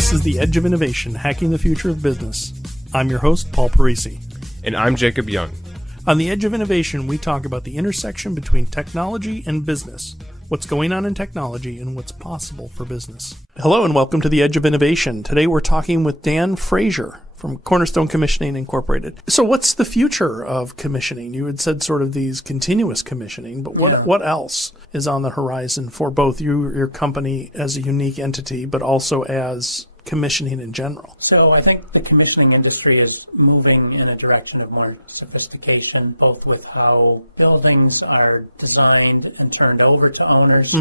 This is The Edge of Innovation, Hacking the Future of Business. I'm your host, Paul Parisi. And I'm Jacob Young. On The Edge of Innovation, we talk about the intersection between technology and business, what's going on in technology, and what's possible for business. Hello and welcome to The Edge of Innovation. Today we're talking with Dan Frasier from Cornerstone Commissioning Inc. So what's the future of commissioning? You had said sort of these continuous commissioning, but what else is on the horizon for both your company as a unique entity, but also as commissioning in general? So I think the commissioning industry is moving in a direction of more sophistication, both with how buildings are designed and turned over to owners,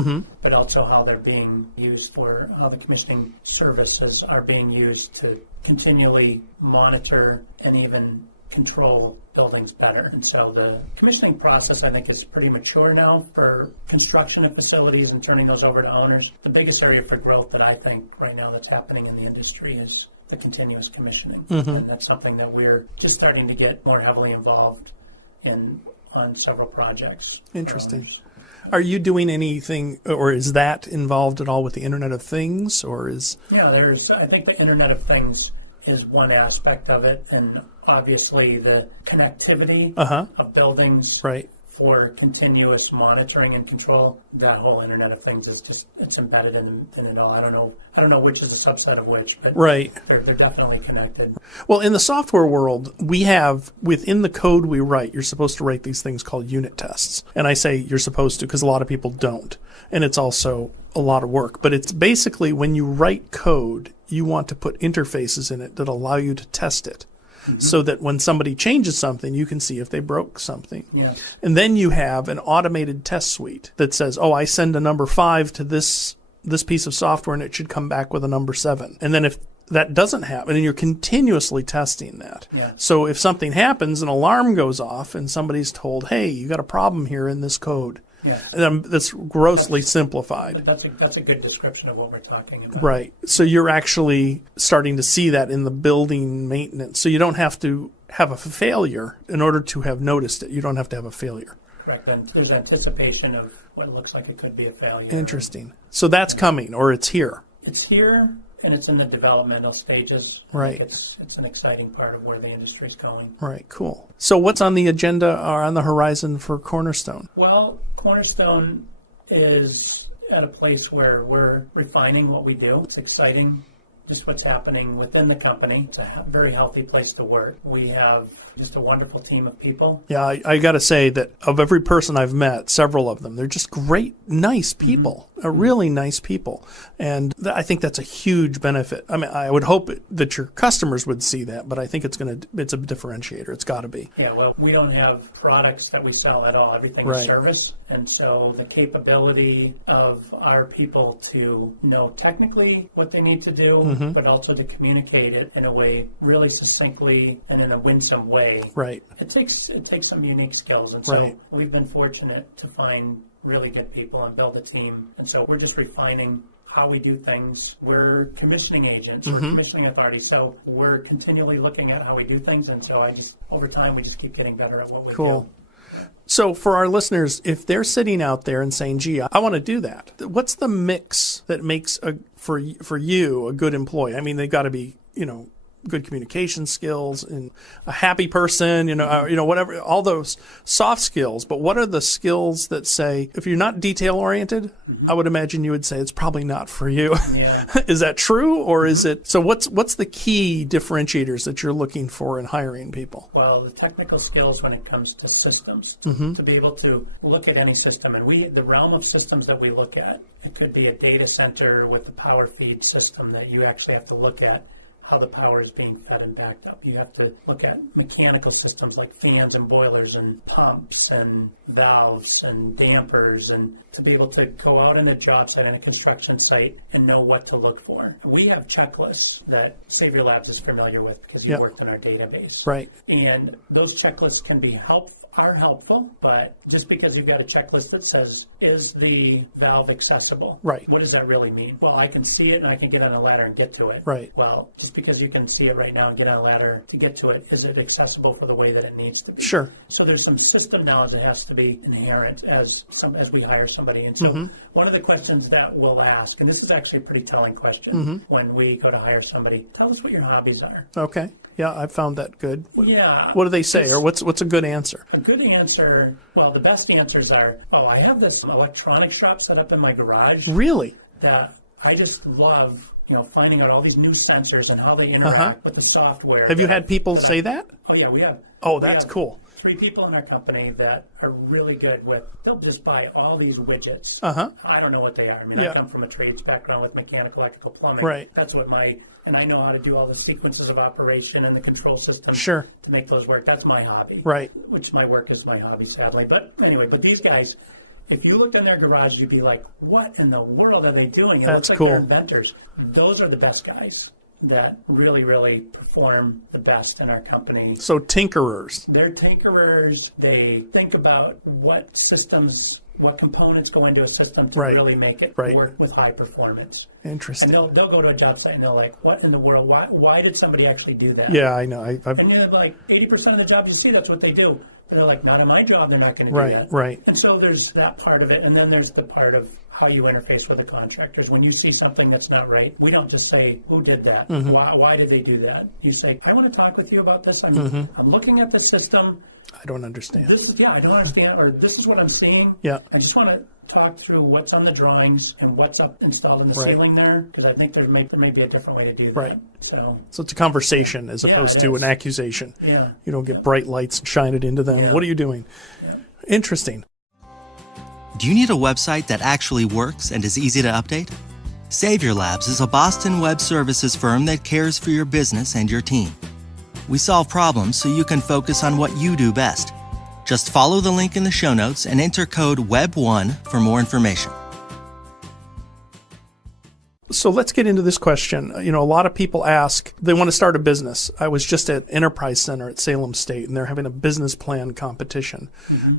but also how they're being used for how the commissioning services are being used to continually monitor and even control buildings better. And so the commissioning process, I think, is pretty mature now for construction of facilities and turning those over to owners. The biggest area for growth that I think right now that's happening in the industry is the continuous commissioning. And that's something that we're just starting to get more heavily involved in on several projects. Interesting. Are you doing anything, or is that involved at all with the Internet of Things, or is... Yeah, I think the Internet of Things is one aspect of it, and obviously the connectivity of buildings for continuous monitoring and control. That whole Internet of Things is just, it's embedded in it all. I don't know which is a subset of which, but they're definitely connected. Well, in the software world, we have, within the code we write, you're supposed to write these things called unit tests. And I say you're supposed to because a lot of people don't. And it's also a lot of work. But it's basically when you write code, you want to put interfaces in it that allow you to test it. So that when somebody changes something, you can see if they broke something. Yes. And then you have an automated test suite that says, oh, I send a number 5 to this piece of software and it should come back with a number 7. And then if that doesn't happen, and you're continuously testing that. Yeah. So if something happens, an alarm goes off and somebody's told, hey, you got a problem here in this code. Yes. That's grossly simplified. That's a good description of what we're talking about. Right. So you're actually starting to see that in the building maintenance. So you don't have to have a failure in order to have noticed it. You don't have to have a failure. Correct. And there's anticipation of what looks like it could be a failure. Interesting. So that's coming, or it's here. It's here, and it's in the developmental stages. Right. It's an exciting part of where the industry's going. Right. Cool. So what's on the agenda or on the horizon for Cornerstone? Well, Cornerstone is at a place where we're refining what we do. It's exciting, just what's happening within the company. It's a very healthy place to work. We have just a wonderful team of people. Yeah, I got to say that of every person I've met, several of them, they're just great, nice people, really nice people. And I think that's a huge benefit. I mean, I would hope that your customers would see that, but I think it's a differentiator. It's got to be. Yeah, well, we don't have products that we sell at all. Everything is service. And so the capability of our people to know technically what they need to do, but also to communicate it in a way really succinctly and in a winsome way. Right. It takes some unique skills. And so we've been fortunate to find really good people and build a team. And so we're just refining how we do things. We're commissioning agents, we're commissioning authorities, so we're continually looking at how we do things. And so over time, we just keep getting better at what we do. Cool. So for our listeners, if they're sitting out there and saying, gee, I want to do that, what's the mix that makes for you a good employee? I mean, they've got to be, good communication skills and a happy person, whatever, all those soft skills. But what are the skills that say, if you're not detail oriented, I would imagine you would say it's probably not for you. Yeah. Is that true, or is it? So what's the key differentiators that you're looking for in hiring people? Well, the technical skills when it comes to systems, to be able to look at any system. And the realm of systems that we look at, it could be a data center with a power feed system that you actually have to look at how the power is being fed and backed up. You have to look at mechanical systems like fans and boilers and pumps and valves and dampers, and to be able to go out on a job site, on a construction site, and know what to look for. We have checklists that Savior Labs is familiar with because you worked in our database. Right. And those checklists can be are helpful, but just because you've got a checklist that says, is the valve accessible? Right. What does that really mean? Well, I can see it and I can get on a ladder and get to it. Right. Well, just because you can see it right now and get on a ladder to get to it, is it accessible for the way that it needs to be? Sure. So there's some system knowledge that has to be inherent as we hire somebody. And so one of the questions that we'll ask, and this is actually a pretty telling question when we go to hire somebody, tell us what your hobbies are. Okay. Yeah, I found that good. Yeah. What do they say, or what's a good answer? A good answer, well, the best answers are, I have this electronics shop set up in my garage Really? that I just love, finding out all these new sensors and how they interact with the software. Have you had people say that? Oh, yeah, we have. Oh, that's cool. 3 people in our company that are really good with, they'll just buy all these widgets. I don't know what they are. I mean, I come from a trades background with mechanical, electrical, plumbing. Right. That's what and I know how to do all the sequences of operation and the control system Sure. to make those work. That's my hobby. Right. Which my work is my hobby, sadly. But anyway, these guys, if you look in their garage, you'd be like, what in the world are they doing? It That's looks like cool. they're inventors. Those are the best guys that really, really perform the best in our company. So tinkerers. They're tinkerers. They think about what components go into a system to really make it work with high performance. Interesting. And they'll go to a job site and they're like, what in the world? Why did somebody actually do that? Yeah, I know. And you're like, 80% of the jobs you see, that's what they do. They're like, not in my job, they're not going to do that. Right. And so there's that part of it. And then there's the part of how you interface with the contractors. When you see something that's not right, we don't just say, who did that? Why did they do that? You say, I want to talk with you about this. I'm looking at the system. I don't understand. I don't understand, or this is what I'm seeing. Yeah. I just want to talk through what's on the drawings and what's up installed in the ceiling there, because I think there may be a different way to do that. Right. So it's a conversation as opposed to an accusation. Yeah. You don't get bright lights and shine it into them. Yeah. What are you doing? Yeah. Interesting. Do you need a website that actually works and is easy to update? Savior Labs is a Boston web services firm that cares for your business and your team. We solve problems so you can focus on what you do best. Just follow the link in the show notes and enter code WEB1 for more information. So let's get into this question. A lot of people ask, they want to start a business. I was just at Enterprise Center at Salem State, and they're having a business plan competition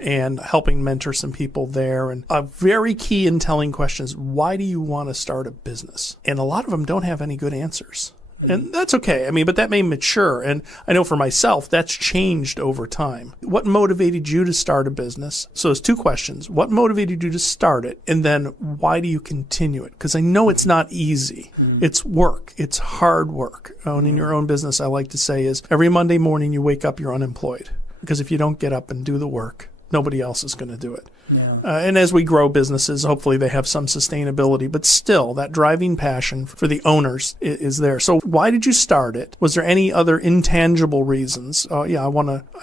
and helping mentor some people there. And a very key and telling question is, why do you want to start a business? And a lot of them don't have any good answers. And that's okay. But that may mature. And I know for myself, that's changed over time. What motivated you to start a business? So there's 2 questions. What motivated you to start it? And then why do you continue it? Because I know it's not easy. It's work. It's hard work. Owning your own business, I like to say, is every Monday morning you wake up, you're unemployed. Because if you don't get up and do the work, nobody else is going to do it. Yeah. And as we grow businesses, hopefully they have some sustainability, but still that driving passion for the owners is there. So why did you start it? Was there any other intangible reasons? I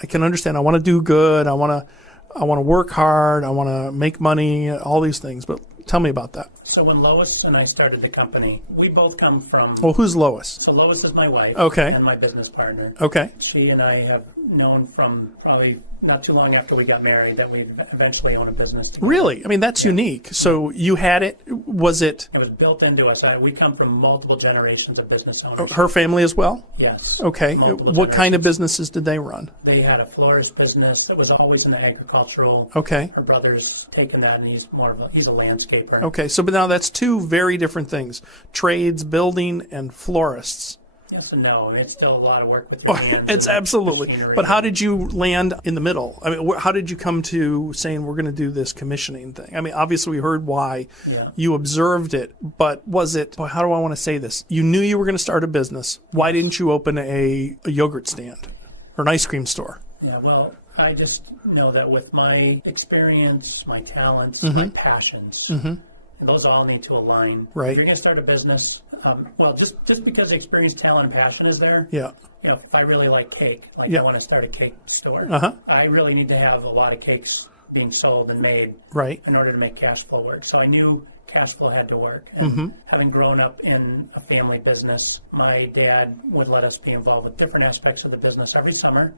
can understand. I want to do good. I want to work hard. I want to make money, all these things. But tell me about that. So when Lois and I started the company, we both come from... Well, who's Lois? So Lois is my wife. Okay. And my business partner. Okay. She and I have known from probably not too long after we got married that we eventually own a business together. Really? That's unique. So you had it, was it... It was built into us. We come from multiple generations of business owners. Her family as well? Yes. Okay. What kind of businesses did they run? They had a florist business that was always in the agricultural. Okay. Her brother's taken that, and he's a landscaper. Okay. So, but now that's 2 very different things: trades, building, and florists. Yes and no. It's still a lot of work with your hands. It's absolutely. Machinery. But how did you land in the middle? How did you come to saying we're going to do this commissioning thing? Obviously we heard why. Yeah. You observed it, but was it? How do I want to say this? You knew you were going to start a business. Why didn't you open a yogurt stand or an ice cream store? Yeah. Well, I just know that with my experience, my talents, my passions. And those all need to align. Right. If you're going to start a business, just because experience, talent, and passion is there. Yeah. If I really like cake, I want to start a cake store. I really need to have a lot of cakes being sold and made. Right. In order to make cash flow work. So I knew cash flow had to work. And having grown up in a family business, my dad would let us be involved with different aspects of the business every summer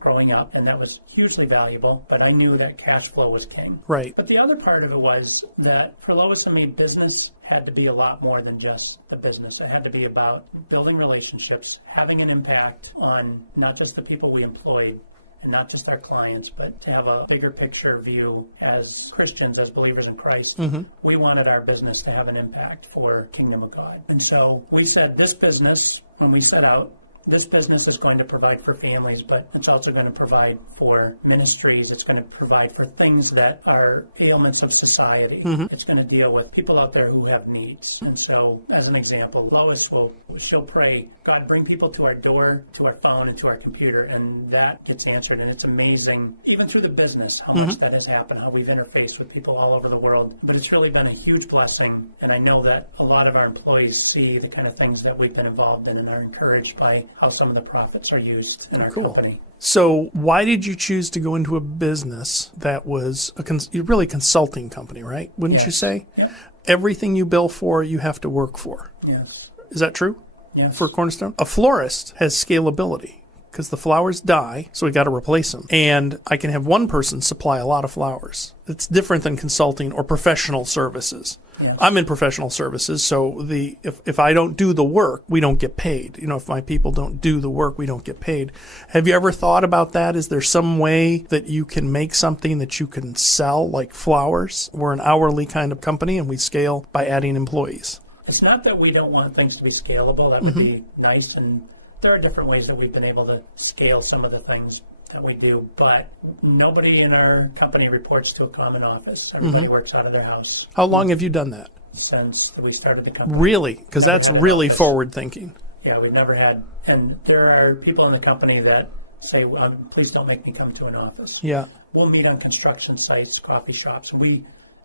growing up, and that was hugely valuable. But I knew that cash flow was king. Right. But the other part of it was that for Lois and me, business had to be a lot more than just the business. It had to be about building relationships, having an impact on not just the people we employed and not just our clients, but to have a bigger picture view as Christians, as believers in Christ. We wanted our business to have an impact for Kingdom of God. And so we said this business, when we set out, this business is going to provide for families, but it's also going to provide for ministries. It's going to provide for things that are ailments of society. It's going to deal with people out there who have needs. And so, as an example, Lois she'll pray, God, bring people to our door, to our phone, and to our computer, and that gets answered. And it's amazing, even through the business, how much that has happened, how we've interfaced with people all over the world. But it's really been a huge blessing, and I know that a lot of our employees see the kind of things that we've been involved in and are encouraged by how some of the profits are used in our company. So why did you choose to go into a business that was a really consulting company, right? Wouldn't you say? Yeah. Everything you bill for, you have to work for. Yes. Is that true? Yes. For Cornerstone? A florist has scalability because the flowers die, so we got to replace them. And I can have one person supply a lot of flowers. It's different than consulting or professional services. Yes. I'm in professional services, so if I don't do the work, we don't get paid. If my people don't do the work, we don't get paid. Have you ever thought about that? Is there some way that you can make something that you can sell, like flowers? We're an hourly kind of company, and we scale by adding employees. It's not that we don't want things to be scalable. That would be nice, and there are different ways that we've been able to scale some of the things that we do, but nobody in our company reports to a common office. Everybody works out of their house. How long have you done that? Since we started the company. Really? Because that's really forward thinking. Yeah, we've never had, and there are people in the company that say, please don't make me come to an office. Yeah. We'll meet on construction sites, coffee shops. We're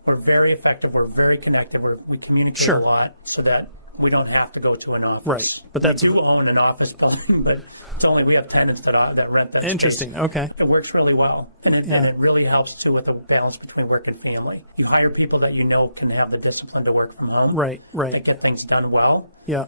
very effective. We're very connected. We communicate a lot so that we don't have to go to an office. Right, but that's we do own an office building, but we have tenants that rent that interesting. space. Okay, it works really well, and it really helps too with the balance between work and family. You hire people that you know can have the discipline to work from home. Right. They get things done well. Yeah.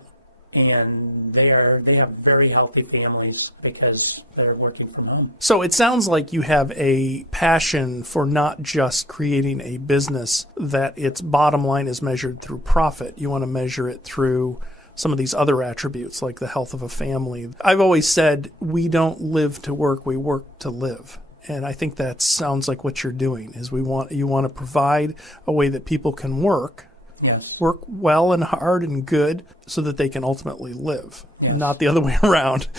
And they have very healthy families because they're working from home. So it sounds like you have a passion for not just creating a business that its bottom line is measured through profit. You want to measure it through some of these other attributes like the health of a family. I've always said we don't live to work, we work to live. And I think that sounds like what you're doing is you want to provide a way that people can work. Yes. Work well and hard and good so that they can ultimately live, not the other way around.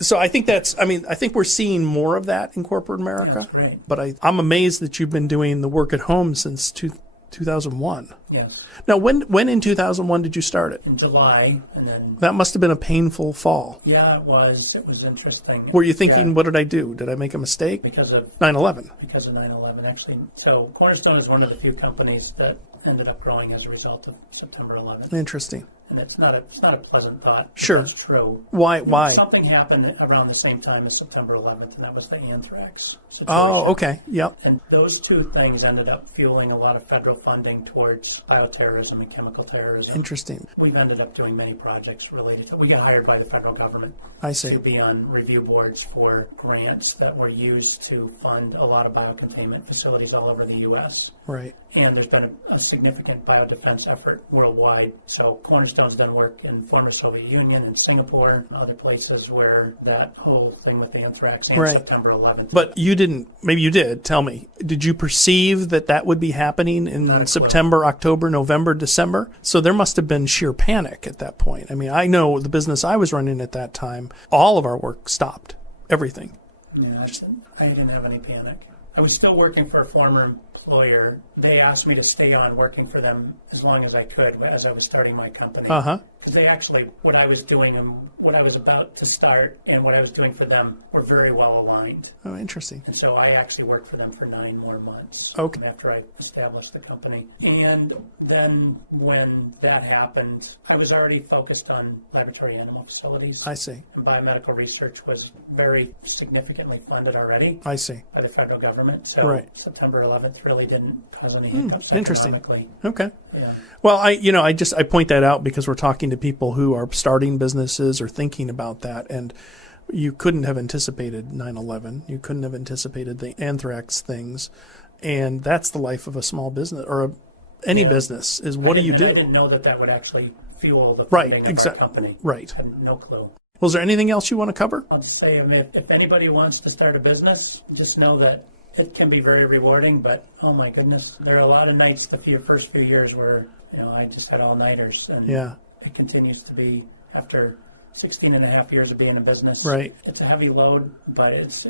So I think I think we're seeing more of that in corporate America. That's right. But I'm amazed that you've been doing the work at home since 2001. Yes. Now, when in 2001 did you start it? In July, and then... That must have been a painful fall. Yeah, it was. It was interesting. Were you thinking, what did I do? Did I make a mistake? Because of 9/11. Because of 9/11, actually. So Cornerstone is one of the few companies that ended up growing as a result of September 11th. Interesting. And it's not a pleasant thought. Sure. That's true. Why? Something happened around the same time as September 11th, and that was the anthrax situation. Oh, okay. Yep. And those two things ended up fueling a lot of federal funding towards bioterrorism and chemical terrorism. Interesting. We've ended up doing many projects related to. We got hired by the federal government. I see. To be on review boards for grants that were used to fund a lot of biocontainment facilities all over the U.S. Right. And there's been a significant biodefense effort worldwide. So Cornerstone's done work in former Soviet Union and Singapore and other places where that whole thing with the anthrax and September 11th. But you didn't, maybe you did, tell me. Did you perceive that would be happening in September, October, November, December? So there must have been sheer panic at that point. I mean, I know the business I was running at that time, all of our work stopped. Everything. Yeah, I didn't have any panic. I was still working for a former employer. They asked me to stay on working for them as long as I could as I was starting my company. Because they actually, what I was doing and what I was about to start and what I was doing for them were very well aligned. Oh, interesting. And so I actually worked for them for 9 more months after I established the company. And then when that happened, I was already focused on laboratory animal facilities. I see. And biomedical research was very significantly funded already. I see. By the federal government. So September 11th really didn't cause any hiccups. Interesting. Okay. Yeah. Well, I point that out because we're talking to people who are starting businesses or thinking about that, and you couldn't have anticipated 9/11. You couldn't have anticipated the anthrax things, and that's the life of a small business or any business. Is what do you do? I didn't know that would actually fuel the funding of our company. Right. I had no clue. Was there anything else you want to cover? I'll just say, if anybody wants to start a business, just know that it can be very rewarding, but oh my goodness, there are a lot of nights the first few years where, I just had all-nighters, and it continues to be after 16 and a half years of being a business. Right. It's a heavy load, but it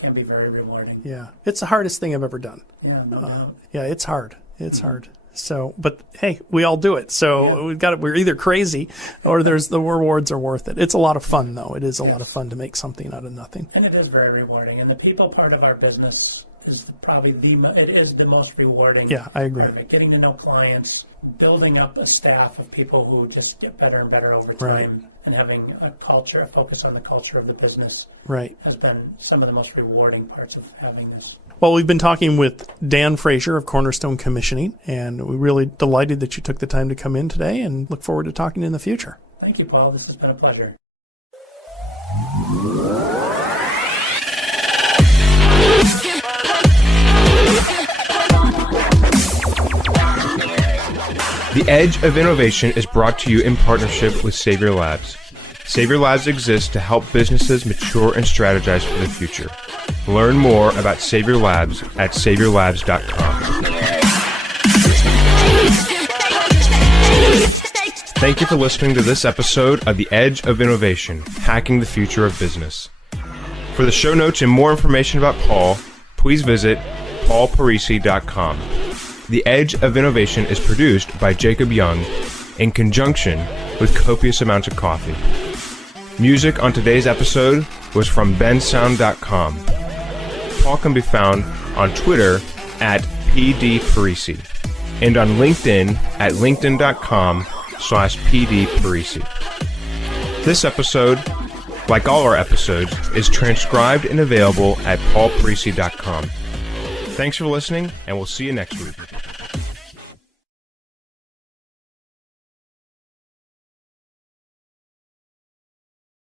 can be very rewarding. Yeah. It's the hardest thing I've ever done. Yeah. Yeah, it's hard. It's hard. So, but hey, we all do it. So we're either crazy or the rewards are worth it. It's a lot of fun though. It is a lot of fun to make something out of nothing. And it is very rewarding. And the people part of our business is probably the most rewarding. Yeah, I agree. Getting to know clients, building up a staff of people who just get better and better over time, Right. and having a focus on the culture of the business, Right. has been some of the most rewarding parts of having this. Well, we've been talking with Dan Frasier of Cornerstone Commissioning, and we're really delighted that you took the time to come in today, and look forward to talking in the future. Thank you, Paul. This has been a pleasure. The Edge of Innovation is brought to you in partnership with Savior Labs. Savior Labs exists to help businesses mature and strategize for the future. Learn more about Savior Labs at saviorlabs.com. Thank you for listening to this episode of The Edge of Innovation, Hacking the Future of Business. For the show notes and more information about Paul, please visit paulparisi.com. The Edge of Innovation is produced by Jacob Young in conjunction with copious amounts of coffee. Music on today's episode was from bensound.com. Paul can be found on Twitter at pdparisi and on LinkedIn at linkedin.com/pdparisi. This episode, like all our episodes, is transcribed and available at paulparisi.com. Thanks for listening, and we'll see you next week.